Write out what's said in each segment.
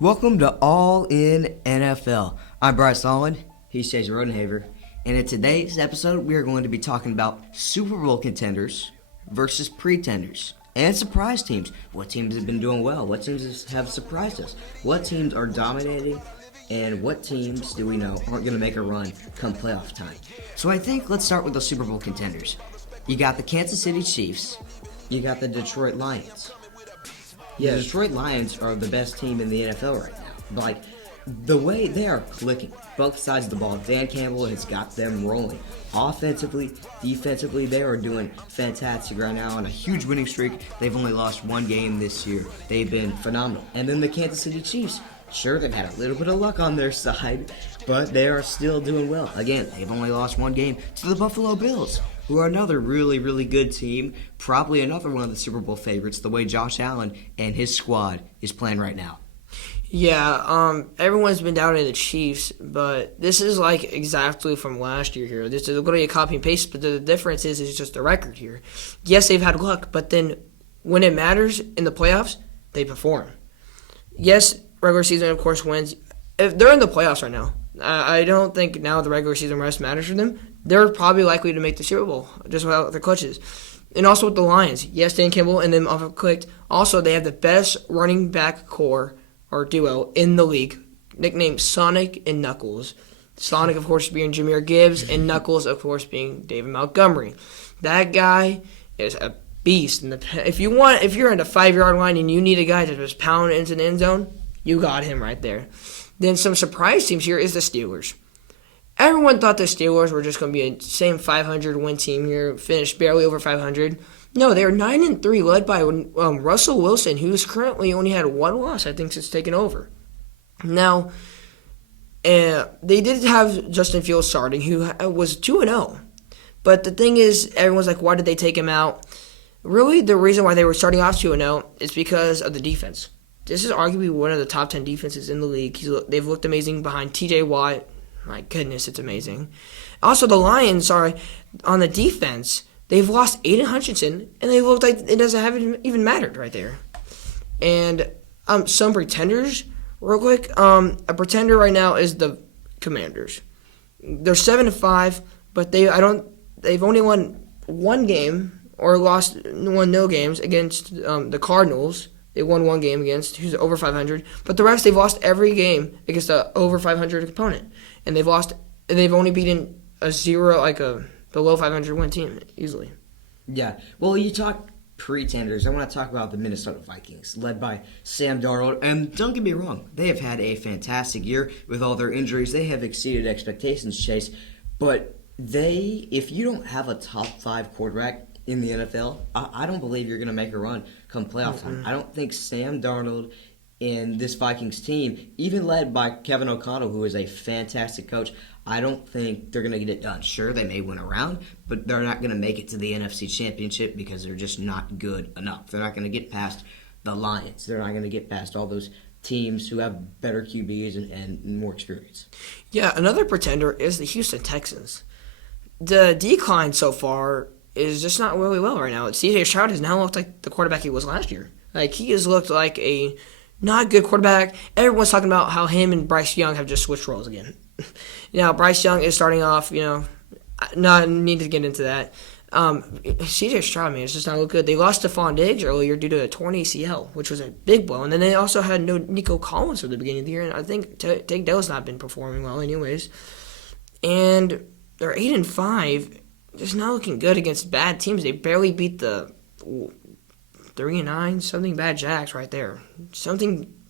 Welcome to All In NFL. I'm Bryce Holland. He's Chase Rodenhaver. And in today's episode, we are going to be talking about Super Bowl contenders versus pretenders and surprise teams. What teams have been doing well? What teams have surprised us? What teams are dominating? And what teams do we know aren't going to make a run come playoff time? So I think let's start with the Super Bowl contenders. You got the Kansas City Chiefs. You got the Detroit Lions. Yeah, the Detroit Lions are the best team in the NFL right now. Like, the way they are clicking, both sides of the ball, Dan Campbell has got them rolling. Offensively, defensively, they are doing fantastic right now on a huge winning streak. They've only lost one game this year. They've been phenomenal. And then the Kansas City Chiefs, sure, they've had a little bit of luck on their side, but they are still doing well. Again, they've only lost one game to the Buffalo Bills, who are another really, really good team. Probably another one of the Super Bowl favorites, the way Josh Allen and his squad is playing right now. Yeah, everyone's been doubting the Chiefs, but this is like exactly from last year here. This is going to be a copy and paste, but the difference is it's just a record here. Yes, they've had luck, but then when it matters in the playoffs, they perform. Yes, regular season, of course, wins. If they're in the playoffs right now, I don't think now the regular season rest matters for them. They're probably likely to make the Super Bowl just without their coaches. And also with the Lions. Yes, Dan Campbell and them off clicked. Also, they have the best running back core or duo in the league, nicknamed Sonic and Knuckles. Sonic, of course, being Jahmyr Gibbs, and Knuckles, of course, being David Montgomery. That guy is a beast. And if you're in the 5-yard line and you need a guy to just pound into the end zone, you got him right there. Then some surprise teams here is the Steelers. Everyone thought the Steelers were just going to be a same 500 win team here, finished barely over 500. No, they are 9-3, led by Russell Wilson, who's currently only had one loss, I think, since taking over. Now, they did have Justin Fields starting, who was 2-0. But the thing is, everyone's like, why did they take him out? Really, the reason why they were starting off 2-0 is because of the defense. This is arguably one of the top 10 defenses in the league. They've looked amazing behind T.J. Watt. My goodness, it's amazing. Also, the Lions are on the defense. They've lost Aiden Hutchinson, and they look like it doesn't even mattered right there. And some pretenders, real quick. A pretender right now is the Commanders. They're 7-5, but they've only won one game or won no games against the Cardinals. They won one game against who's over 500, but the rest they've lost every game against a over 500 opponent, and they've only beaten a below 500 win team easily. Yeah. Well, you talk pretenders. I want to talk about the Minnesota Vikings, led by Sam Darnold. And don't get me wrong, they have had a fantastic year with all their injuries. They have exceeded expectations, Chase. But if you don't have a top 5 quarterback in the NFL, I don't believe you're going to make a run come playoff time. I don't think Sam Darnold and this Vikings team, even led by Kevin O'Connell, who is a fantastic coach, I don't think they're going to get it done. Sure, they may win a round, but they're not going to make it to the NFC Championship because they're just not good enough. They're not going to get past the Lions. They're not going to get past all those teams who have better QBs and more experience. Yeah, another pretender is the Houston Texans. The decline so far is just not really well right now. C.J. Stroud has now looked like the quarterback he was last year. Like, he has looked like a not good quarterback. Everyone's talking about how him and Bryce Young have just switched roles again. Now, Bryce Young is starting off, not need to get into that. C.J. Stroud, man, it's just not look good. They lost to Stephon Diggs earlier due to a torn ACL, which was a big blow. And then they also had no Nico Collins at the beginning of the year. And I think Tank Dell's not been performing well anyways. And they're 8-5. Just not looking good against bad teams. They barely beat the 3-9, something bad Jacks right there.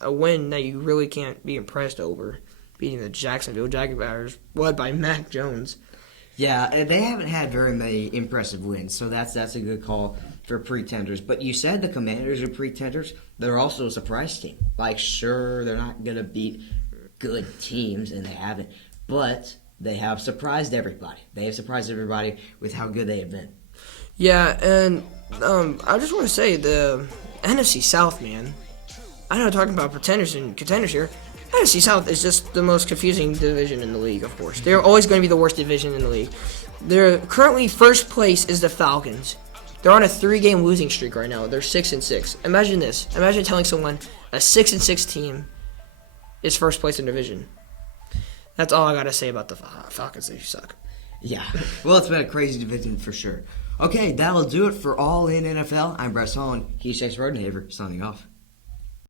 A win that you really can't be impressed over. Beating the Jacksonville Jaguars, led by Mac Jones. Yeah, and they haven't had very many impressive wins, so that's a good call for pretenders. But you said the Commanders are pretenders. They're also a surprise team. Like, sure, they're not going to beat good teams, and they haven't, but they have surprised everybody. They have surprised everybody with how good they have been. Yeah, and I just want to say the NFC South, man. I know talking about pretenders and contenders here. NFC South is just the most confusing division in the league, of course. They're always going to be the worst division in the league. They're currently first place is the Falcons. They're on a 3-game losing streak right now. They're 6-6. Imagine this. Imagine telling someone a 6-6 team is first place in division. That's all I got to say about the Falcons. They suck. Yeah. Well, it's been a crazy division for sure. Okay, that'll do it for All In NFL. I'm Brett Solon. He's Chase Rodenhaver, signing off.